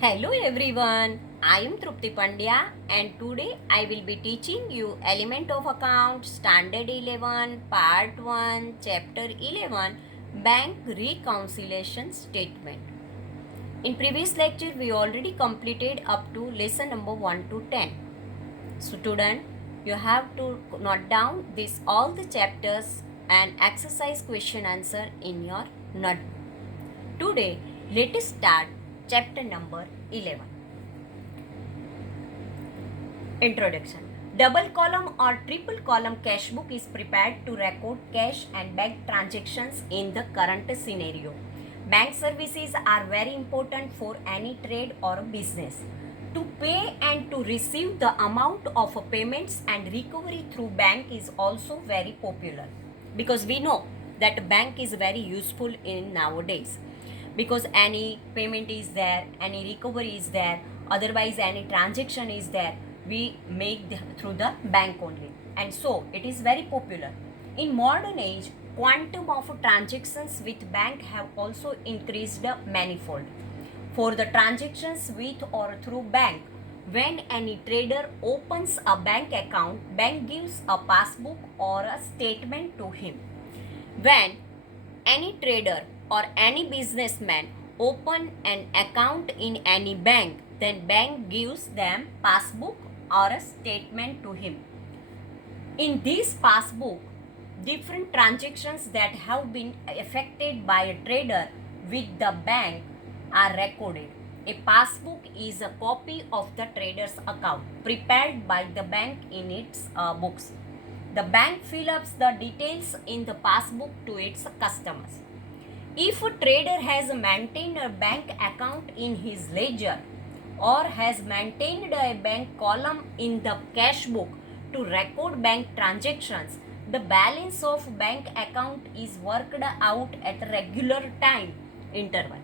Hello everyone, I am Trupti Pandya and today I will be teaching you Element of Account Standard 11 Part 1 Chapter 11 Bank Reconciliation Statement. In previous lecture we already completed up to lesson number 1 to 10. Student, you have to note down this all the chapters and exercise question answer in your notebook. Today let us start chapter number 11. Introduction. Double column or triple column cash book is prepared to record cash and bank transactions in the current scenario. Bank services are very important for any trade or business. To pay and to receive the amount of payments and recovery through bank is also very popular because we know that bank is very useful in nowadays because any payment is there, any recovery is there, otherwise any transaction is there, we make through the bank only, and so it is very popular. In modern age, quantum of transactions with bank have also increased manifold. For the transactions with or through bank, when any trader opens a bank account, bank gives a passbook or a statement to him. When any trader or any businessman open an account in any bank, then bank gives them passbook or a statement to him. In this passbook, different transactions that have been effected by a trader with the bank are recorded. A passbook is a copy of the trader's account prepared by the bank in its books. The bank fills up the details in the passbook to its customers. If a trader has maintained a bank account in his ledger or has maintained a bank column in the cash book to record bank transactions, the balance of bank account is worked out at a regular time interval.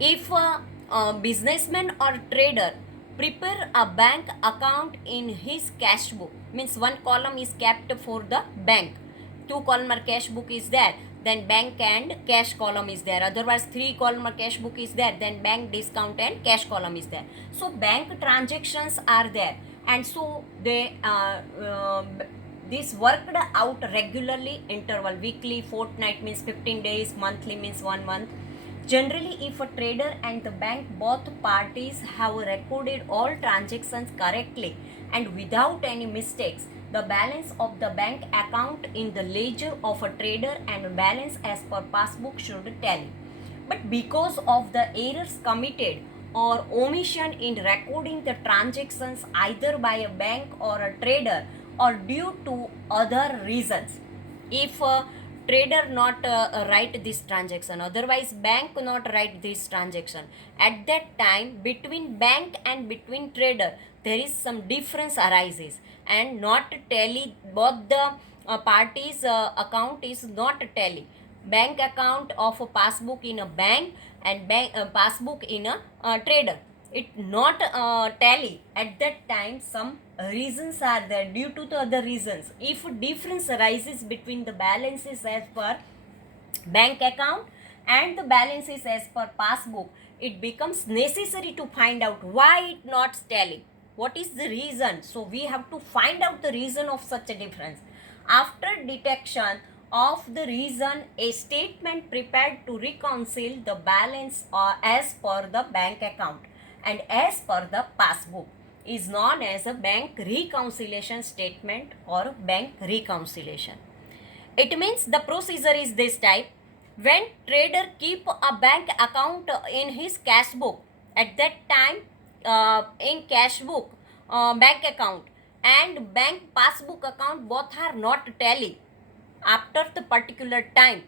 If a businessman or trader prepare a bank account in his cash book, means one column is kept for the bank, two column cash book is there, then bank and cash column is there, otherwise three column cash book is there, then bank discount and cash column is there. So bank transactions are there, and so they this worked out regularly interval, weekly, fortnight means 15 days, monthly means 1 month. Generally, if a trader and the bank both parties have recorded all transactions correctly and without any mistakes, the balance of the bank account in the ledger of a trader and balance as per passbook should tally. But because of the errors committed or omission in recording the transactions either by a bank or a trader or due to other reasons, if trader not write this transaction, otherwise bank not write this transaction, at that time between bank and between trader there is some difference arises and not tally, both the parties account is not tally. Bank account of a passbook in a bank and bank passbook in a trader, it not tally. At that time some reasons are there, due to the other reasons. If difference arises between the balances as per bank account and the balances as per passbook, it becomes necessary to find out why it not tally, what is the reason. So we have to find out the reason of such a difference. After detection of the reason, a statement prepared to reconcile the balance as per the bank account and as per the passbook is known as a bank reconciliation statement or bank reconciliation. It means the procedure is this type. When trader keep a bank account in his cash book, at that time in cash book, bank account and bank passbook account both are not tally. After the particular time,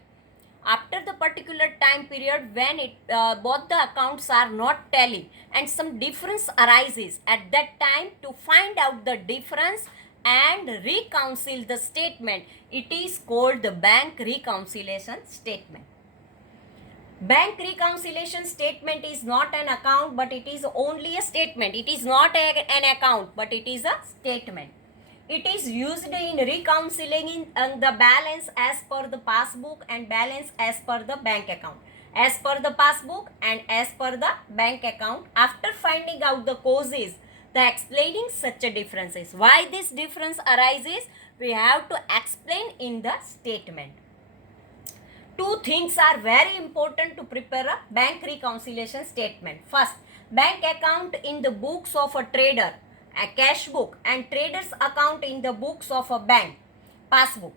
after the particular time period when it both the accounts are not tally and some difference arises, at that time to find out the difference and reconcile the statement, it is called the bank reconciliation statement. Bank reconciliation statement is not an account but it is only a statement. It is not an account but it is a statement. It is used in reconciling the balance as per the passbook and balance as per the bank account. as per the passbook and as per the bank account. After finding out the causes, the explaining such a differences. Why this difference arises, we have to explain in the statement. Two things are very important to prepare a bank reconciliation statement. First, bank account in the books of a trader, a cash book, and trader's account in the books of a bank, passbook.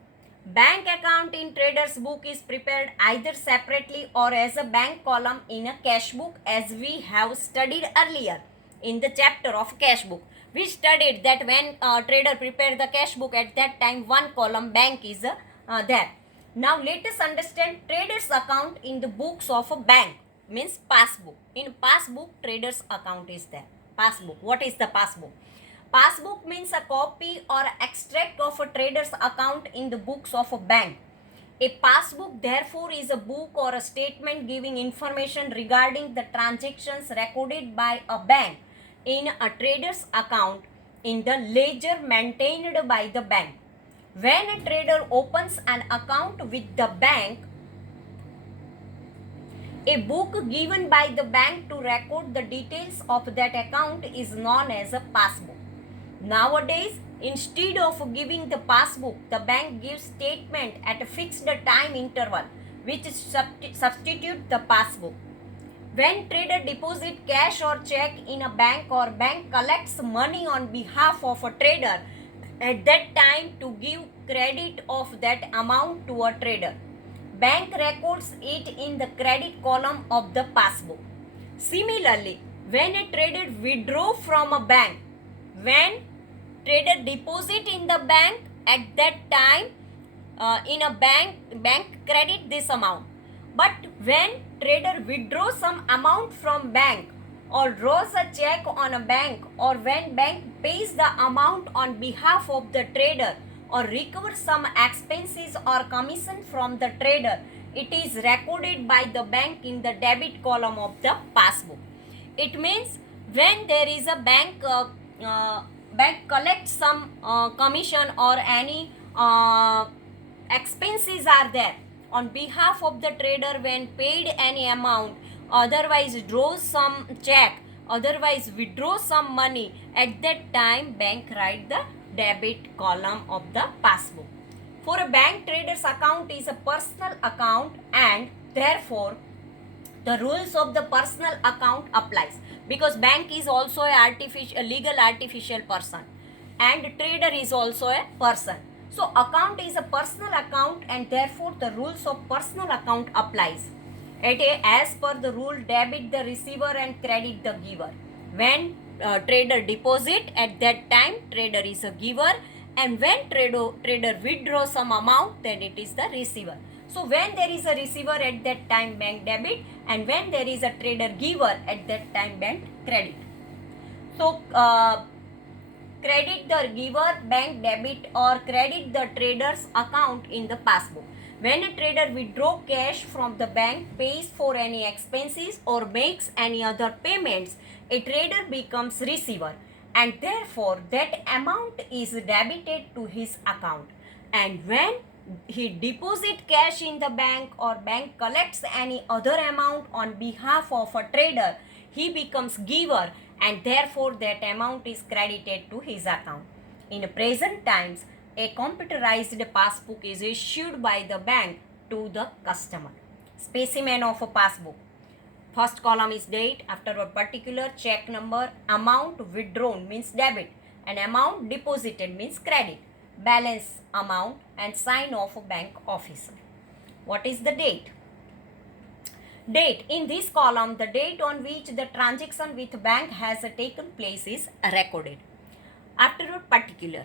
Bank account in trader's book is prepared either separately or as a bank column in a cash book, as we have studied earlier in the chapter of cash book. We studied that when trader prepared the cash book, at that time one column bank is there. Now let us understand trader's account in the books of a bank, means passbook. In passbook, trader's account is there. Passbook. What is the passbook? Passbook means a copy or extract of a trader's account in the books of a bank. A passbook therefore is a book or a statement giving information regarding the transactions recorded by a bank in a trader's account in the ledger maintained by the bank. When a trader opens an account with the bank, a book given by the bank to record the details of that account is known as a passbook. Nowadays, instead of giving the passbook, the bank gives statement at a fixed time interval, which substitute the passbook. When trader deposit cash or check in a bank, or bank collects money on behalf of a trader, at that time to give credit of that amount to a trader, bank records it in the credit column of the passbook. Similarly, when a trader withdraw from a bank, when trader deposit in the bank, at that time in a bank credit this amount. But when trader withdraw some amount from bank, or draws a check on a bank, or when bank pays the amount on behalf of the trader, or recovers some expenses or commission from the trader, it is recorded by the bank in the debit column of the passbook. It means when there is a bank collects some commission or any expenses are there on behalf of the trader, when paid any amount, otherwise draws some check, otherwise withdraw some money, at that time bank write the debit column of the passbook. For a bank, trader's account is a personal account, and therefore the rules of the personal account applies, because bank is also a legal artificial person, and trader is also a person. So account is a personal account, and therefore the rules of personal account applies. As per the rule, debit the receiver and credit the giver. When trader deposit, at that time trader is a giver, and when trader withdraw some amount, then it is the receiver. So when there is a receiver, at that time bank debit, and when there is a trader giver, at that time bank credit. So credit the giver, bank debit, or credit the trader's account in the passbook. When a trader withdraw cash from the bank, pays for any expenses, or makes any other payments, a trader becomes receiver, and therefore that amount is debited to his account. And when he deposit cash in the bank, or bank collects any other amount on behalf of a trader, he becomes giver, and therefore that amount is credited to his account. In present times, a computerized passbook is issued by the bank to the customer. Specimen of a passbook. First column is date, after a particular, check number, amount withdrawn means debit, and amount deposited means credit, balance amount, and sign of a bank officer. What is the date? Date. In this column, the date on which the transaction with bank has taken place is recorded. After a particular.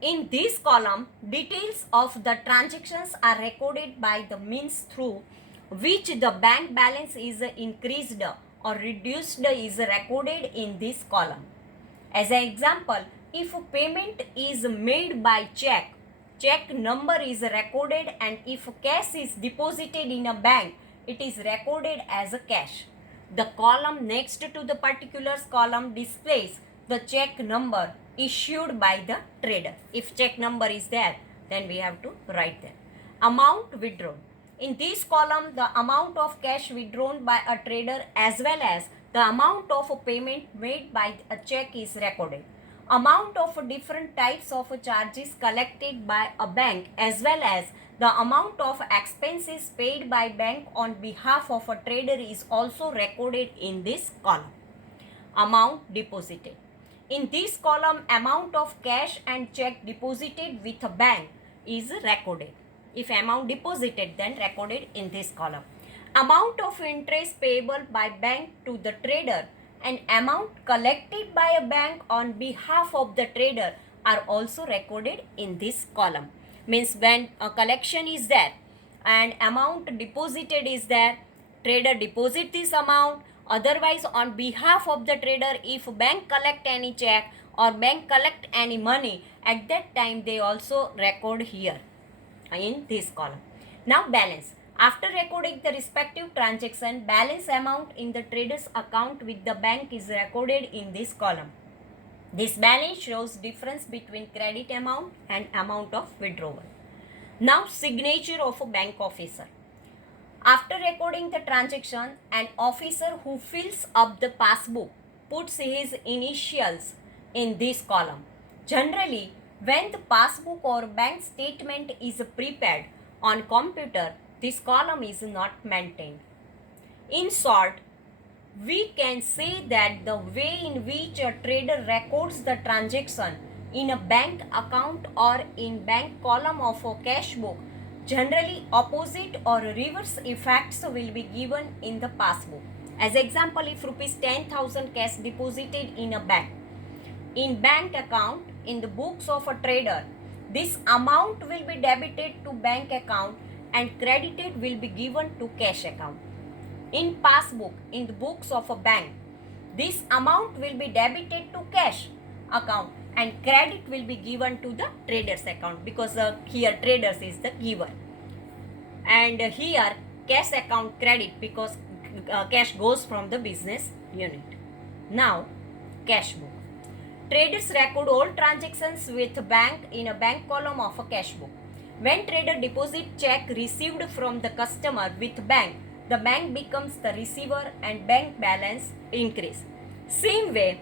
In this column, details of the transactions are recorded by the means through which the bank balance is increased or reduced is recorded in this column. As an example, if payment is made by check, check number is recorded, and if cash is deposited in a bank, it is recorded as a cash. The column next to the particulars column displays the check number issued by the trader. If check number is there, then we have to write there. Amount withdrawn. In this column, the amount of cash withdrawn by a trader as well as the amount of payment made by a check is recorded. Amount of different types of charges collected by a bank as well as the amount of expenses paid by bank on behalf of a trader is also recorded in this column. Amount deposited. In this column, amount of cash and check deposited with a bank is recorded. If amount deposited, then recorded in this column. Amount of interest payable by bank to the trader and amount collected by a bank on behalf of the trader are also recorded in this column. Means when a collection is there and amount deposited is there, trader deposit this amount. Otherwise, on behalf of the trader, if bank collect any check or bank collect any money, at that time they also record here in this column. Now balance. After recording the respective transaction, balance amount in the trader's account with the bank is recorded in this column. This balance shows difference between credit amount and amount of withdrawal. Now signature of a bank officer. After recording the transaction, an officer who fills up the passbook puts his initials in this column. Generally, when the passbook or bank statement is prepared on computer, this column is not maintained. In short, we can say that the way in which a trader records the transaction in a bank account or in bank column of a cash book, generally opposite or reverse effects will be given in the passbook. As example, if rupees 10,000 cash deposited in a bank, in bank account, in the books of a trader, this amount will be debited to bank account and credited will be given to cash account. In passbook, in the books of a bank, this amount will be debited to cash account and credit will be given to the trader's account, because here traders is the giver, and here cash account credit because cash goes from the business unit. Now cash book. Traders record all transactions with bank in a bank column of a cash book. When trader deposit check received from the customer with bank, the bank becomes the receiver and bank balance increase. Same way,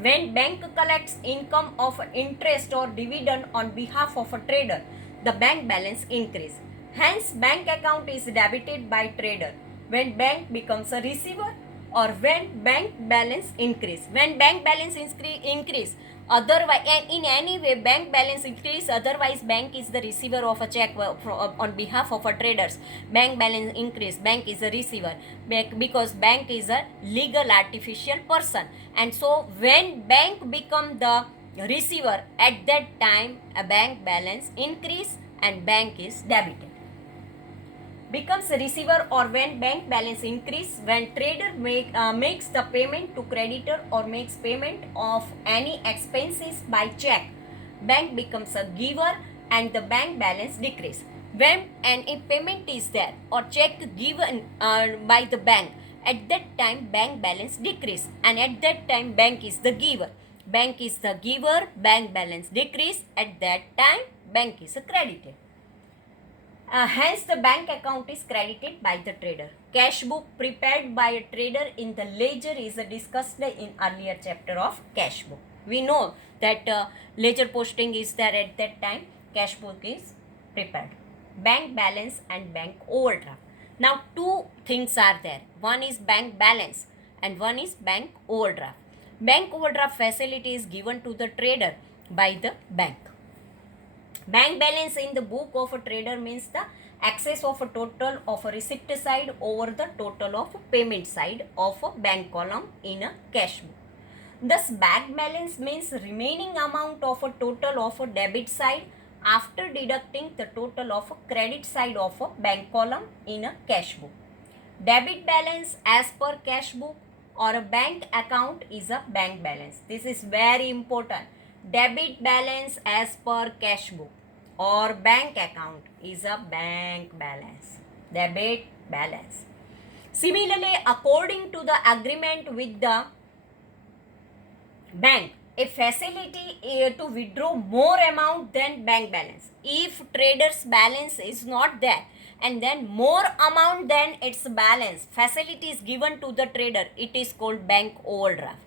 when bank collects income of interest or dividend on behalf of a trader, the bank balance increase. Hence, bank account is debited by trader when bank becomes a receiver or when bank balance increase. When bank balance increase, otherwise, and in any way bank balance increase, otherwise bank is the receiver of a check on behalf of a traders. Bank balance increase, bank is a receiver because bank is a legal artificial person, and so when bank become the receiver, at that time a bank balance increase and bank is debited. Becomes a receiver or when bank balance increase, when trader makes the payment to creditor or makes payment of any expenses by check, bank becomes a giver and the bank balance decrease. When any payment is there or check given by the bank, at that time bank balance decrease, and at that time bank is the giver. Bank is the giver, bank balance decrease, at that time bank is credited. Hence, the bank account is credited by the trader. Cash book prepared by a trader in the ledger is discussed in earlier chapter of cash book. We know that ledger posting is there at that time. Cash book is prepared. Bank balance and bank overdraft. Now, two things are there. One is bank balance and one is bank overdraft. Bank overdraft facility is given to the trader by the bank. Bank balance in the book of a trader means the excess of a total of a receipt side over the total of a payment side of a bank column in a cash book. Thus, bank balance means remaining amount of a total of a debit side after deducting the total of a credit side of a bank column in a cash book. Debit balance as per cash book or a bank account is a bank balance. This is very important. Debit balance as per cash book or bank account is a bank balance. Debit balance. Similarly, according to the agreement with the bank, a facility to withdraw more amount than bank balance. If trader's balance is not there and then more amount than its balance facility is given to the trader, it is called bank overdraft.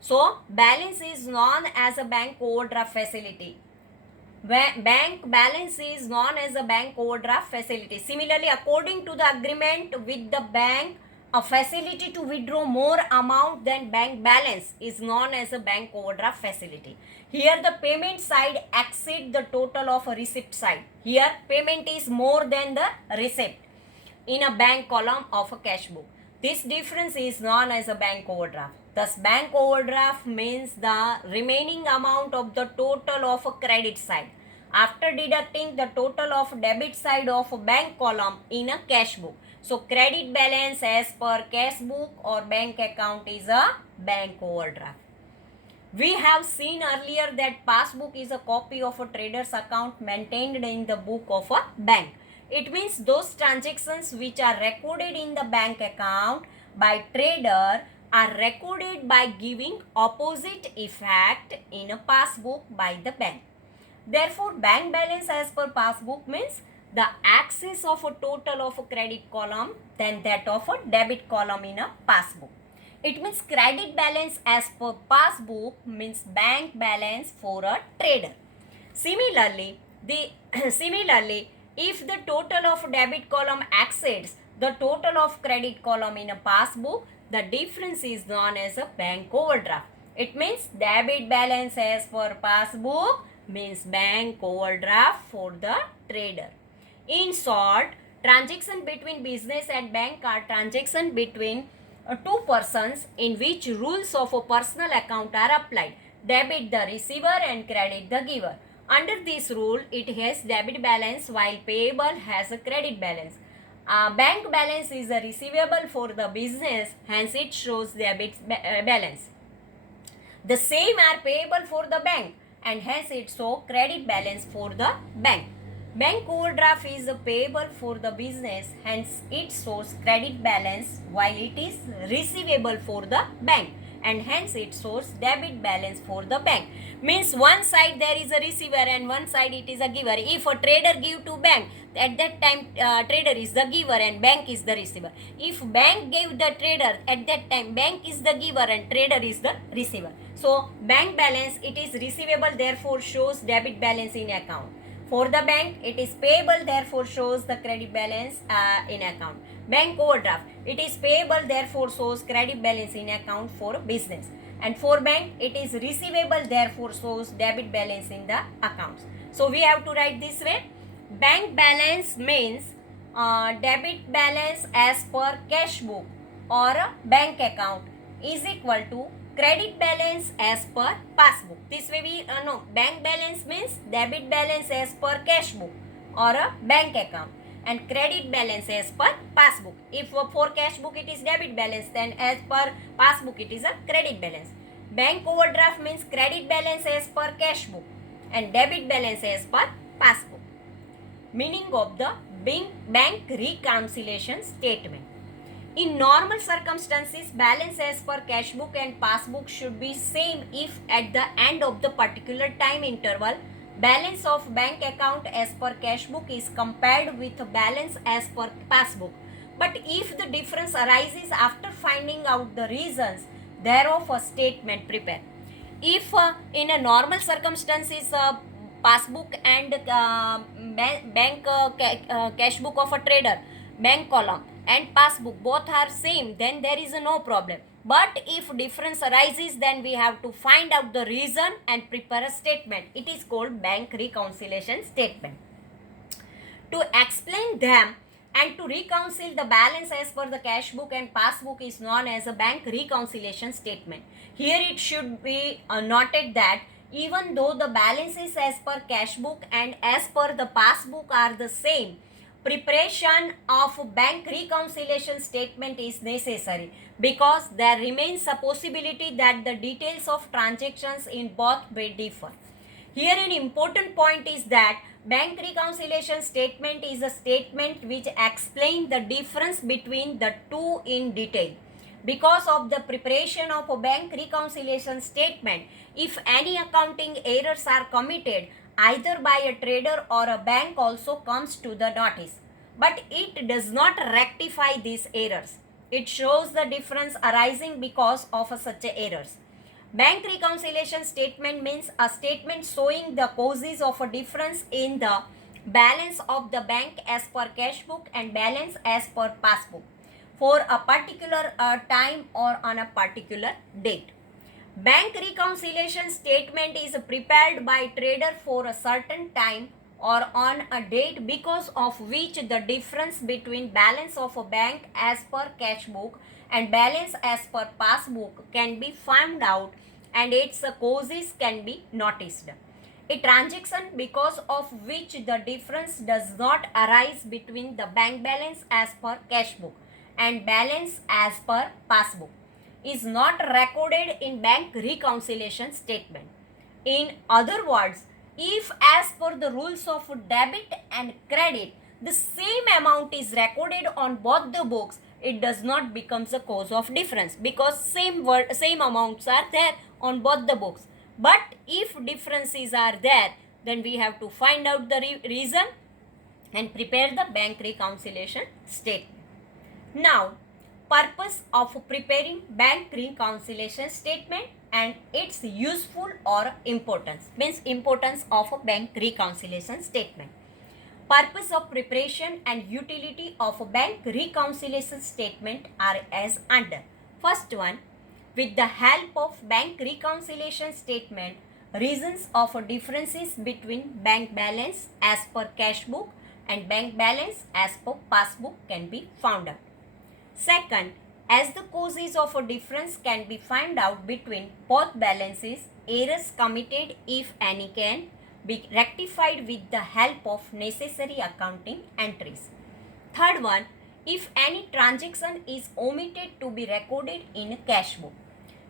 So balance is known as a bank overdraft facility. Bank balance is known as a bank overdraft facility. Similarly, according to the agreement with the bank, a facility to withdraw more amount than bank balance is known as a bank overdraft facility. Here the payment side exceeds the total of a receipt side. Here payment is more than the receipt in a bank column of a cash book. This difference is known as a bank overdraft. Thus, bank overdraft means the remaining amount of the total of a credit side after deducting the total of debit side of a bank column in a cash book. So, credit balance as per cash book or bank account is a bank overdraft. We have seen earlier that passbook is a copy of a trader's account maintained in the book of a bank. It means those transactions which are recorded in the bank account by trader are recorded by giving opposite effect in a passbook by the bank. Therefore, bank balance as per passbook means the excess of a total of a credit column than that of a debit column in a passbook. It means credit balance as per passbook means bank balance for a trader. Similarly, if the total of debit column exceeds the total of credit column in a passbook, the difference is known as a bank overdraft. It means debit balance as per passbook means bank overdraft for the trader. In short, transaction between business and bank are transaction between two persons in which rules of a personal account are applied. Debit the receiver and credit the giver. Under this rule, it has debit balance while payable has a credit balance. Bank balance is a receivable for the business, hence it shows debit balance. The same are payable for the bank and hence it shows credit balance for the bank. Bank overdraft is payable for the business, hence it shows credit balance while it is receivable for the bank and hence it shows debit balance for the bank. Means one side there is a receiver and one side it is a giver. If a trader give to bank, at that time trader is the giver and bank is the receiver. If bank gave the trader, at that time bank is the giver and trader is the receiver. So bank balance, it is receivable, therefore shows debit balance in account. For the bank, it is payable, therefore shows the credit balance in account. Bank overdraft, it is payable, therefore shows credit balance in account for business. And for bank, it is receivable, therefore shows debit balance in the accounts. So we have to write this way. Bank balance means debit balance as per cash book or bank account is equal to credit balance as per passbook. This way we know bank balance means debit balance as per cash book or a bank account and credit balance as per passbook. If for cash book it is debit balance, then as per passbook it is a credit balance. Bank overdraft means credit balance as per cash book and debit balance as per passbook. Meaning of the bank reconciliation statement. In normal circumstances, balance as per cash book and passbook should be same if at the end of the particular time interval, balance of bank account as per cash book is compared with balance as per passbook. But if the difference arises after finding out the reasons thereof, a statement prepare. If in a normal circumstances, passbook and bank cash book of a trader, bank column and passbook both are same, then there is no problem. But if difference arises, then we have to find out the reason and prepare a statement. It is called bank reconciliation statement. To explain them and to reconcile the balance as per the cash book and passbook is known as a bank reconciliation statement. Here it should be noted that even though the balances as per cash book and as per the passbook are the same, preparation of bank reconciliation statement is necessary because there remains a possibility that the details of transactions in both may differ. Here an important point is that bank reconciliation statement is a statement which explains the difference between the two in detail. Because of the preparation of a bank reconciliation statement, if any accounting errors are committed, either by a trader or a bank also comes to the notice. but it does not rectify these errors. It shows the difference arising because of such errors. Bank reconciliation statement means a statement showing the causes of a difference in the balance of the bank as per cash book and balance as per passbook for a particular time or on a particular date. Bank reconciliation statement is prepared by trader for a certain time or on a date because of which the difference between balance of a bank as per cash book and balance as per passbook can be found out and its causes can be noticed. A transaction because of which the difference does not arise between the bank balance as per cash book and balance as per passbook is not recorded in bank reconciliation statement. In other words, if as per the rules of debit and credit, the same amount is recorded on both the books, it does not become the cause of difference because same amounts are there on both the books. But if differences are there, then we have to find out the reason and prepare the bank reconciliation statement. Now, purpose of preparing bank reconciliation statement and its useful or importance means importance of a bank reconciliation statement. Purpose of preparation and utility of a bank reconciliation statement are as under. First one, with the help of bank reconciliation statement, reasons of differences between bank balance as per cash book and bank balance as per passbook can be found out. Second, as the causes of a difference can be found out between both balances, errors committed, if any, can be rectified with the help of necessary accounting entries. Third one, if any transaction is omitted to be recorded in a cash book,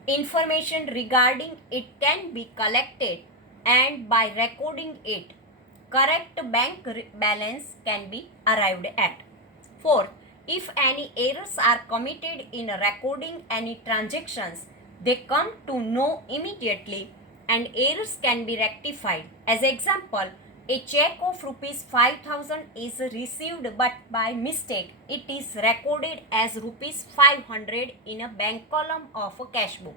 information regarding it can be collected and by recording it, correct bank balance can be arrived at. Fourth, if any errors are committed in recording any transactions, they come to know immediately and errors can be rectified. As example, a check of rupees 5,000 is received but by mistake it is recorded as rupees 500 in a bank column of a cash book.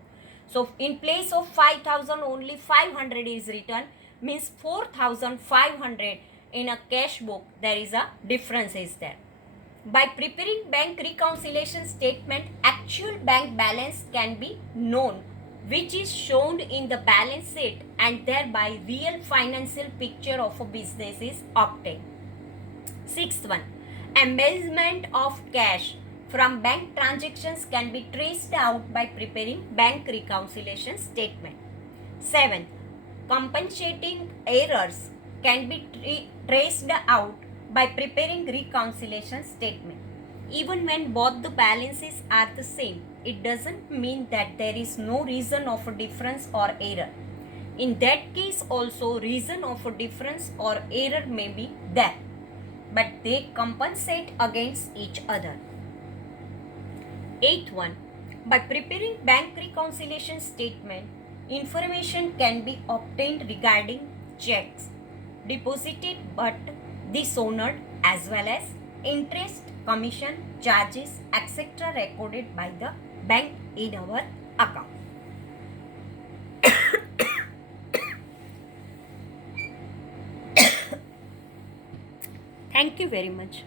So in place of 5,000 only 500 is written, means 4,500 in a cash book, there is a difference is there. By preparing bank reconciliation statement, actual bank balance can be known, which is shown in the balance sheet, and thereby real financial picture of a business is obtained. Sixth one, embezzlement of cash from bank transactions can be traced out by preparing bank reconciliation statement. Seventh, compensating errors can be traced out by preparing reconciliation statement. Even when both the balances are the same, it doesn't mean that there is no reason of a difference or error. In that case also reason of a difference or error may be there, but they compensate against each other. Eighth one, by preparing bank reconciliation statement, information can be obtained regarding checks deposited but dishonored as well as interest, commission, charges, etc. recorded by the bank in our account. Thank you very much.